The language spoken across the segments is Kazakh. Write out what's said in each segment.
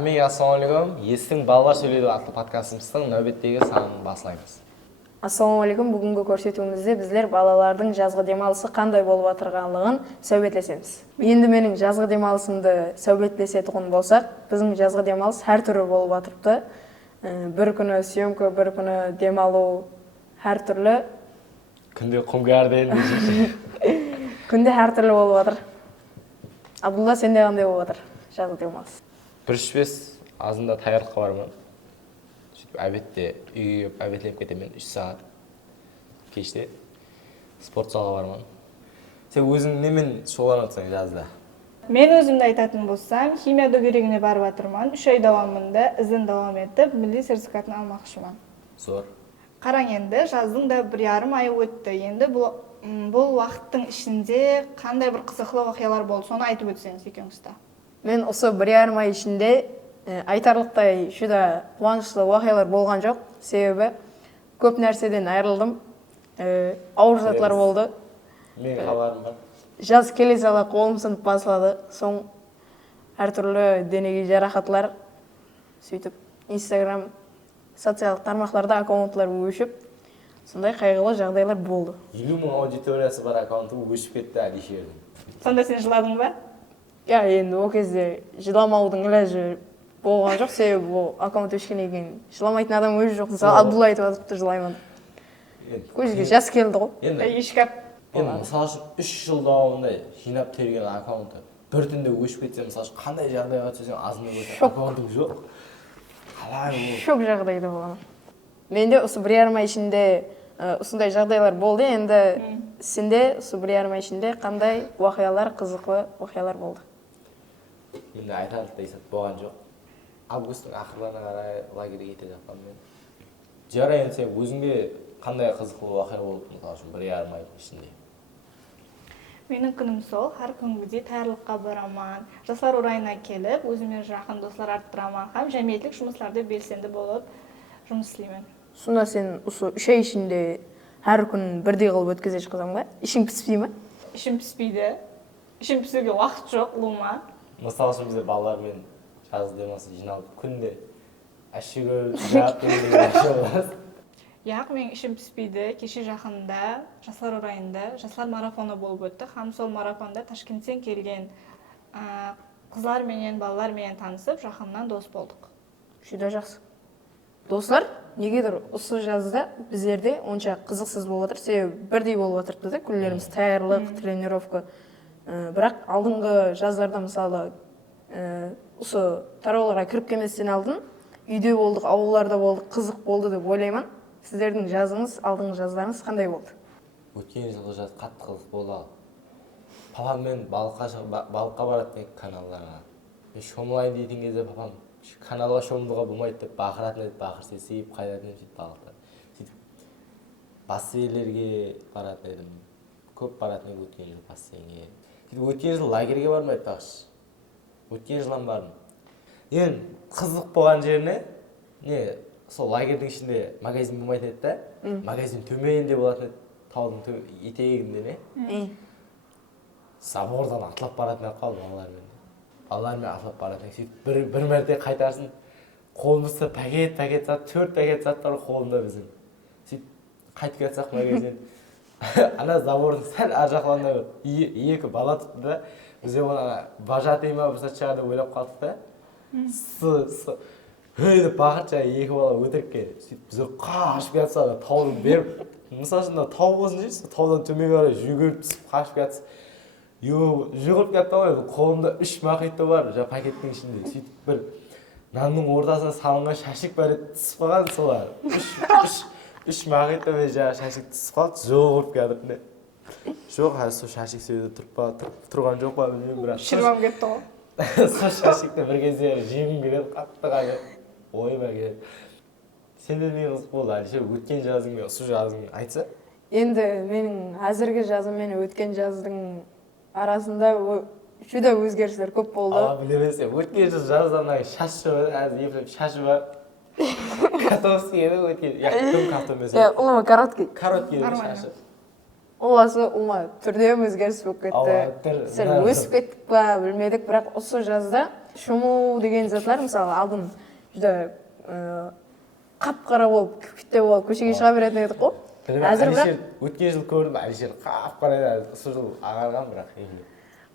Hammaga assalomu alaykum. Esing ballar söyledi atlı podkastımыздың navbatdagi sanын башлаймыз. Assalomu alaykum. Bugungi ko'rsatuvimizda bizlar balalarning жазғы демалысы qanday bo'lib o'tirganligini suhbatlashamiz. Endi mening жазғы демалысымды suhbatlashadigan bo'lsak, bizning жазғы демалыс har turli bo'lib o'tiribdi. Bir kuni syomka, bir kuni demalu har turli. Күнде құмгарды енді. Күнде har turli bo'lib o'tir. Abdulla, sende qanday bo'lib o'tir жазғы демалыс? Бүрішпес азында таярлыққа бармын. Сөйтіп әбетте үйге әбетлеп кетемін 3 сағат. Кеште спорт залға бармын. Сен өзің немен шұғылданып жатсың жазда? Мен өзімді айтатын болсам, химия дөгерегіне барып жатырмын. 3 ай давамында ізін давам етіп, милли сертификатын алмақшымын. Зор. Қараң енді, жаздың да 1,5 ай өтті. Енді бұл уақыттың ішінде қандай бір қызықлы оқиғалар болды, соны айтып өтсеңіз екеуіңізді. Мен осы 1,5 ай ішінде айтарлықтай juda қуанышлы оқиғалар болған жоқ. Себебі көп нәрседен айырылдым. Ауыр затлар болды. Менің хабарым бар. Жаз келе сала қолым сынып басылады. Соң әртүрлі денеге жарақатлар. Сөйтіп Instagram социалдық тармақтарда аккаунтлар өшіп, сондай қайғылы жағдайлар болды. 50 мың аудиториясы бар аккаунты өшіп кетті Алишердің. Сонда сен жыладың ба? Я, енді ол кезде жыламаудың ilәжі болған жоқ, себебі ол аккаунт өшкеннен кейін жыламайтын адам өзі жоқ. Мысалы, Абдулла айтып жатыпты, жылаймын. Көзге жас келді ғой. Ешкап. Енді мысалы үшін 3 жыл давамында жинап терген аккаунты бір түнде өшіп кетсе, мысалы үшін қандай жағдайға түсесің, азында көрсең аккаунтың жоқ. Қалай ол? Шок жағдайда болған. Менде осы 1,5 ай ішінде осындай жағдайлар болды. Енді сенде осы 1,5 ай ішінде қандай оқиғалар, қызықлы оқиғалар болды? Енді айтарлықтай болған жоқ. Августтың ақырларына қарай лагерьге кете жатқанмын мен. Жарай, енді сен өзіңде қандай қызықлы оқиға болды, мысалы үшін 1,5 ай ішінде? Менің күнім сол, har күнгідей таярлыққа барамын. Жастар орайына келіп, өзіме жақын достар арттырамын, һәм жәмиеттік жұмыстарда белсенді болып жұмыс істеймін. Сонда сен осы 3 ай ішінде әр күн бірдей қылып өткізе шықсаң ба? Ішің піспей ме? Ішім піспейді. Ішім пісуге уақыт жоқ, лума. Мысалы үшін бізде балалармен жазғы демалыста жиналып күнде әші көріп, жап көріп, Яқ, мен ішім піспейді. Кеше жақында жастар орайында жастар марафоны болып өтті. Һәм сол марафонда Ташкенттен келген қызлар менен, балалар менен танысып, жақыннан дос болдық. Жүда жақсы. Достар, негедір осы жазда біздерде онша қызықсыз болып отыр. Себебі бірдей болып отырды да, күндеріміз таярлық, тренировка. Бірақ алдыңғы жаздарда мысалы осы тарауларға кіріп келместен алдын үйде болдық, ауылларда болдық, қызық болды деп ойлаймын. Сіздердің жазыңыз, алдыңғы жаздарыңыз қандай болды? Өткен жылғы жаз қатты қызық болды. Папаммен балыққа баратын каналдарға. Мен шомылайын дейтін кезде папам каналға шомылуға болмайды деп бақыратын еді, бақырса сейіп қайдатын едім сөйтіп балықтар. Сөйтіп бассейндерге баратын едім. Көп баратын едім өткен жыл бассейнге. Сөйтіп өткен жыл лагерьге бармайды тағыш. Өткен жылдан бардым. Енді қызық болған жеріне, сол лагерьдің ішінде магазин болмайтын еді да, магазин төменде болатын еді, таудың етегінде не. Забордан атлап баратын еді қалды балалармен. Балалармен атлап баратын еді. Сөйтіп бір мәрте қайтарсын, қолымызда пакет зат, 4 пакет заттар қолымда біздің. Сөйтіп қайтып кетсақ магазин. Ана забордың сәл ар жақларында екі бала тұтты да, бізде оны вожатый ма бір сәт шығарды ойлап қалдық та. Өйді бақыт жағы екі бала өтіріп келді. Сөйтіп бізде қашып кетсе, таудың беріп, мысалы үшін тау болсын жейсіз, таудан төмен қарай жүгіріп түсіп қашып кетсіз. Жүгіріп кетті ғой, қолымда 3 мақиты бар, пакеттің ішінде. Сөйтіп бір нанның ортасына салынған шашик бар еді, түсіп қалған солар. 3 мақиты мен шашик түсіп қалды, жүгіріп кетіп. Жоқ, сол шашик сөйді тұрған жоқ па, білмеймін, бірақ. Шырмам кетті ғой. Сол шашикті бір кезде жегім келеді, қатты қалды. Ойыма келеді. Сенде не қызық болды, Алишер, өткен жазың мен осы жазың айтса? Енді менің әзіргі жазым мен өткен жаздың арасында жүда өзгерістер көп болды. Білемесе, өткен жаздан шашы бар, әзір епіліп шашы бар. Котовский еді өткен, кім картон mesela? Ұлыма короткий. Короткий еді шашы. Оласы ума түрден өзгеріс болып кетті. Түр. Сәл өсіп кеттік па, білмедік, бірақ осы жазда шомылу деген затлар, мысалы, алдын жүді қап-қара болып, күйікте болып, көшеге шыға беретін едік қой. Әзір бірақ өткен жыл көрдім, Әлішер қап-қара, осы жыл ағарған бірақ.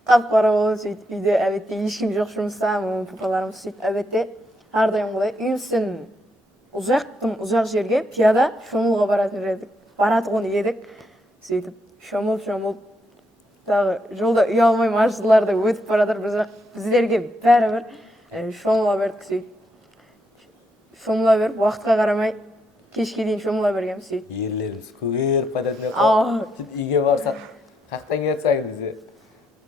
қап-қара болып, сөйтіп үйде әбетте ешкім жоқ жұмыста, папаларымыз сөйтіп әбетте әрдайым құдай үйімізден ұзақ жерге пияда шомылуға баратығын едік. Сөйтіп шомылып дағы жолда үй алмай машиналарда өтіп баратыр, бірақ біздерге бәрібір шомыла бердік. Сөйтіп шомыла беріп, уақытқа қарамай кешке дейін шомыла бергенбіз. Сөйтіп Ерлеріміз көгеріп қайтатын еді. Үйге барсақ, қақтан кетсең бізде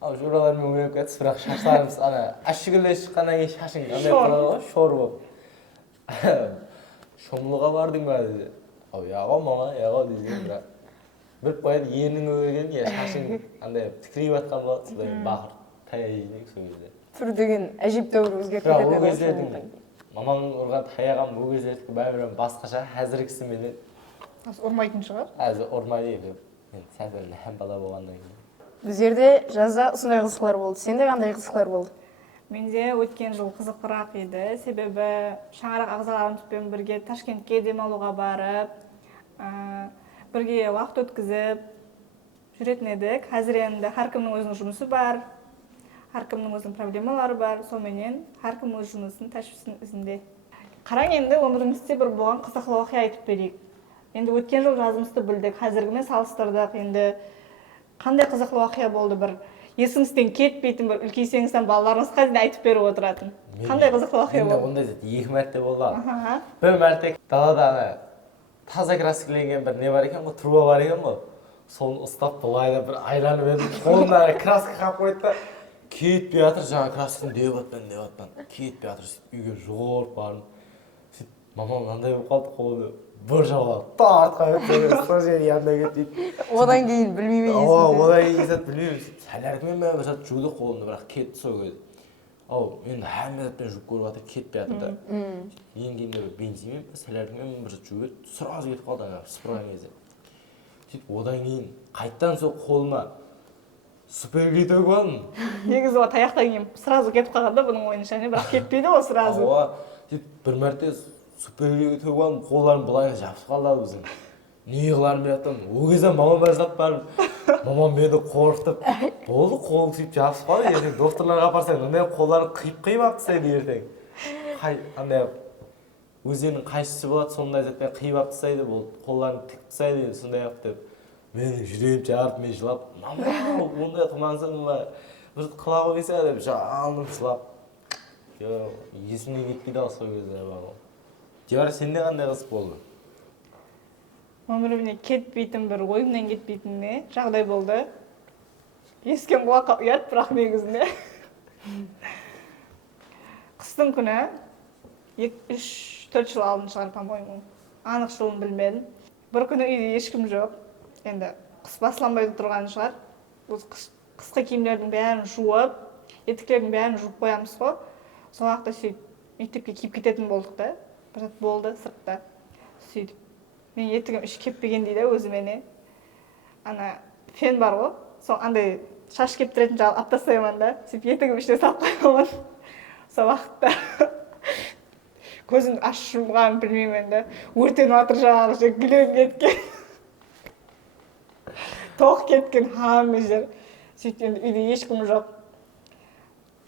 жоралармен ойып кетсіз, бірақ шашларымыз ашшүгіле шыққаннан кейін шашың қандай қылады ғой, шор болып. Шомылуға бардың ба деді. Яға маған, яға десе, бірақ біліп қояды, ерінің өгерген, шашың андай тікірейіп атқан болады, содай бақыр таяқ жейдік сол кезде. түр деген әжептәуір өзгеріп бірақ ол кездердің маманың ұрған таяғам ол кездердікі бәрібір басқаша, әзіргісі менен ұрмайтын шығар. әзір ұрмайды еді. Мен сәл һәм бала болғаннан кейін. Біздерде жазда осындай қызықлар болды. Сенде қандай қызықлар болды? Менде өткен жыл қызықырақ еді, себебі шаңырақ ағзаларымызбен бірге Ташкентке демалуға барып, бірге уақыт өткізіп жүретін едік. Қазір енді әркімнің өзінің жұмысы бар, әркімнің өзінің проблемалары бар, сонымен әркім өз жұмысын тәжірибесінің ізінде. Қараң, енді өмірімізде бір болған қызықты оқиға айтып берейік. Енді өткен жыл жазымызды білдік, қазіргімен салыстырдық. Енді қандай қызықты оқиға болды, бір есіңізден кетпейтін, бір үлкейсеңізден балаларыңызға дейін айтып беріп отыратын. Қандай қызықты оқиға болды? Ондай екі мәрте болды. Бір мәрте далада таза краскіленген бір не бар екен ғой, труба бар екен ғой. Соны ұстап былайда бір айланып едім, қолына краска қап қойды да кетпей жатыр, жаңа красканы деп атпан, кетпей жатыр, үйге жорып бардым. Мамам мынандай болып қалды, қолы бір жағалап тартқа өтті, сол жерге янда кетті. Одан кейін білмеймін есімді. Одан кейін зат білмейміз. Сәләркімен бәрі бір сәт жуды қолымды, бірақ кетті сол кезде. Енді әмі затпен жуып көріп жатыр, кетпей жатыр да. Ең кейінде бір бензинмен, сәләркімен бір сәт жуып еді, сразу кетіп қалды сыпырған кезде. Сөйтіп одан кейін қайттан сол қолыма суперглей төгіп алдым. Негізі ол таяқтан кейін сразу кетіп қалғанда бұның ойынша, бірақ кетпейді ол сразу. Сөйтіп бір мәрте суперглей төгіп алдым, қолдарым былай жабысып қалды біздің. Не қыларын біліп жатырмын. Ол кезде мамам бәрі барып, мамам мені қорқытып, болды қолың сөйтіп жабысып қалды, ертең докторларға апарсаң, мындай қолдарын қиып алып тастайды ертең. Қандай өзенің қайсысы болады, сондай затпен қиып алып тастайды, қолдарын тік тастайды, сондай ақ деп. Менің жүрегім жарып, мен жылап, мама, ондай қылмаңсың ба, бір қыла қойса деп жалынып жылап. Есімнен кетпейді ал сол кезде бағым. Дивар, сенде қандай қызық болды? Өмірімнен кетпейтін, бір ойымнан кетпейтін жағдай болды. Ескен құлаққа ұят, бірақ негізінде. Қыстың күні 3-4 жыл алдын шығар, по-моему. Анық жылын білмедім. Бір күні үйде ешкім жоқ. Енді қыс басыланбай тұрған шығар. Қысқы киімдердің бәрін жуып, етіктердің бәрін жуып қоямыз ғой. Сол уақытта сөйтіп мектепке киіп кететін болдық та. Бір зат болды сыртта. Сөйтіп мен етігім іші кеппеген дейді өзімене. Ана фен бар ғой. Сол андай шаш кептіретін жағын алып тастаймын да. Сөйтіп етігім ішіне салып қойғанмын. Сол уақытта көзімді ашып жұмғанын білмеймін енді. Өртеніп жатыр жаңағы гүлем кеткен. Тоқ кеткен хамы жер. Сөйтіп енді үйде ешкім жоқ.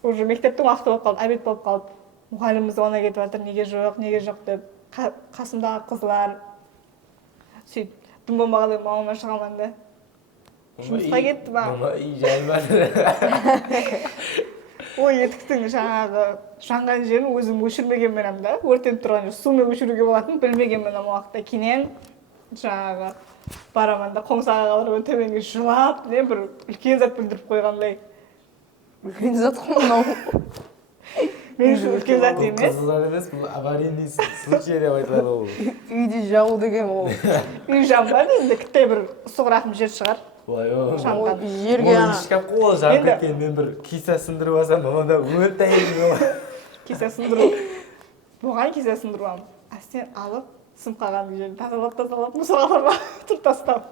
Уже мектептің уақыты болып қалды, обед болып қалды. Мұғаліміміз ona кетіп жатыр, неге жоқ деп. Қасымдағы қызлар. Сөйтіп, дым болмағандай мамама шығамын да. Жұмысқа кетті ба? Мама үй жайылмады. Ой, етіктің жаңағы жанған жерін өзім өшірмегенмін да. Өртеніп тұрған жер сумен өшіруге болатын, білмегенмін уақытта. Кейіннен жаңағы барамын да қоңсаға қалармен төменге жылап, бір үлкен зат бүлдіріп қойғандай. Үлкен зат қойған. Мен үшін үлкен зат емес. Қызылар емес, бұл аварийный случай деп айтылады ол. Үйде жағу деген ол. Үй жанбады, енді кітте бір сұғырақым жер шығар. Олай жерге ана. шкаф қол жағып кеткен, мен бір киса сындырып алсам, мамада өрт әйелі. Киса сындыру. Бұған киса сындыруам. Астен алып, сым қалған жерді тазалап, мұсырғаларға тұрып тастап.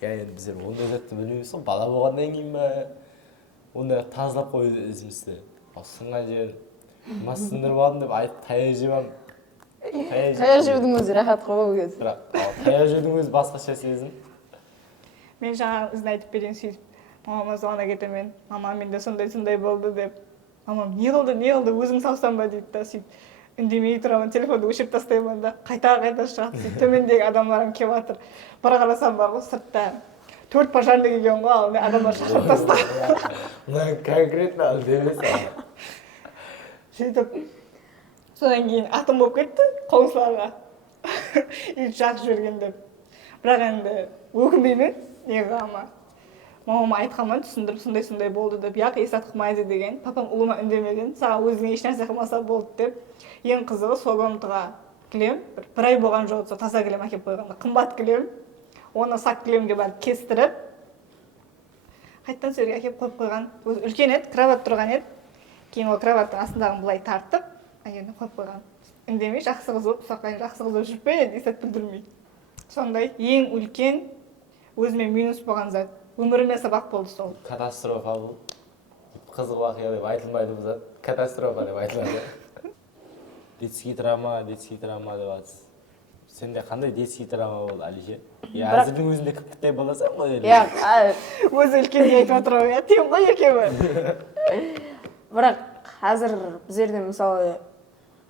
енді біздер ондай затты білмейміз ғой, бала болғаннан кейін ба ондай тазалап қоюды ізімізді. Сынған жерін мас сындырып алдым деп айтып таяқ жеп алып таяқ жеудің өзі рахат қой ол кез. бірақ таяқ жеудің өзі басқаша сезім. Мен жаңа ізін айтып берейін сөйтіп. Мамама звонок етемін. Мама менде сондай болды деп. Мамам не қылды өзің салсам ба дейді да сөйтіп. Үндемей тұрамын, телефонды өшіріп тастаймын да қайта шығады сөйтіп төмендегі адамдарым келіп жатыр. Бір қарасам бар ғой сыртта 4 пожарный келген ғой, ал адамдар шақырып тастаған. Мына конкретно алды емес. Сөйтіп содан кейін атым болып кетті қоңсыларға. Үй жақсы жіберген деп. Бірақ енді өкінбеймін неге ама. Мамама айтқанмын, түсіндіріп сондай болды деп. Яқ есат қылмайды деген. Папам ұлыма үндемеген. Саған өзіңе ешнәрсе қылмаса болды деп. Ең қызығы сол комнатаға кілем, бір ай болған жоқ, сол таза кілем әкеліп қойғанда, қымбат кілем. Оны сақ кілемге барып кестіріп, қайттан сол жерге әкеліп қойып қойған. Өзі үлкен еді, кроват тұрған еді. Кейін ол кроваттың астындағын былай тартып, әйеліне қойып қойған. Үндемей, жақсы қыз болып, жақсы қыз болып жүріп пе еді, есат білдірмей. Сондай ең үлкен өзіме минус болған зат. Өміріме сабақ болды сол. Катастрофа бұл. Қызық уақиға деп айтылмайды бұл зат. Катастрофа деп айтылады. Детский травма деп жатсыз. Сенде қандай детский травма болды, Алише? Әзірдің өзінде кіттай боласың ғой? Өзі үлкен айтып отыр ғой, тем ғой екеуі. Бірақ қазір біздерде мысалы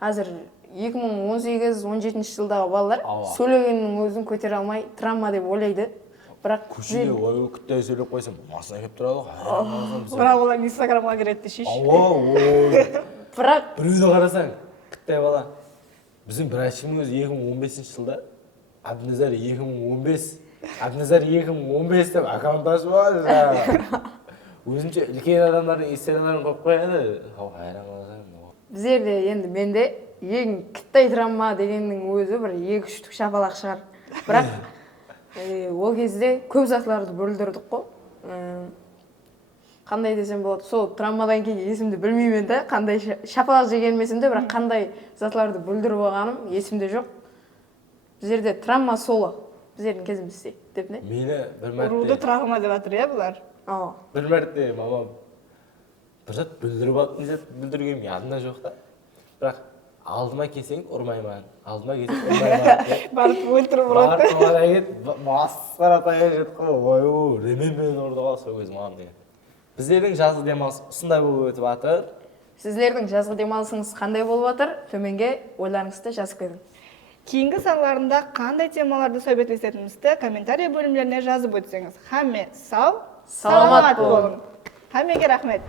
қазір 2018-17 жылдағы балалар сөйлегеннің өзін көтере алмай травма деп ойлайды. Бірақ көшеде ой күттай сөйлеп қойсам, масына келіп тұрады ғой. Бірақ олар инстаграмға кіреді шеш. Бірақ біреуді қарасаң, күттай бала. Біздің бір әшімің өзі 2015 жылда Әбдіназар 2015 деп аккаунт ашып алады. Өзінше үлкен адамдардың историяларын қойып қояды. Хайран қаласың. Біздерде енді менде ең кіттай травма дегеннің өзі бір 2-3 шапалақ шығар. Бірақ ол кезде көп затларды бөлдірдік қой. Қандай десем болады, сол травмадан кейін есімді білмеймін де, қандай шапалақ жеген есімде, бірақ қандай затларды бөлдіріп алғаным есімде жоқ. Біздерде травма солы, біздердің кезімізде, деп не? Мені бір мәрте... Ұруды травма деп жатыр, бұлар? Бір мәрте мамам бір зат бүлдіріп алып, не зат бүлдіргенім ядымда жоқ та. Бірақ алдыма келсең ұрмайман, Барып өлтіріп ұрады. Барып оған әйет, масқара таяқ жеді қой, ой, ременмен ұрды ғой сол көз маған деген. Біздердің жазғы демалыс осындай болып өтіп жатыр. Сіздердің жазғы демалысыңыз қандай болып жатыр? Төменге ойларыңызды жазып беріңіз. Кейінгі саналарында қандай темаларды сөйлесетінімізді комментарий бөлімдеріне жазып өтсеңіз. Хамме сау, саламат болың. Хаммеге рахмет.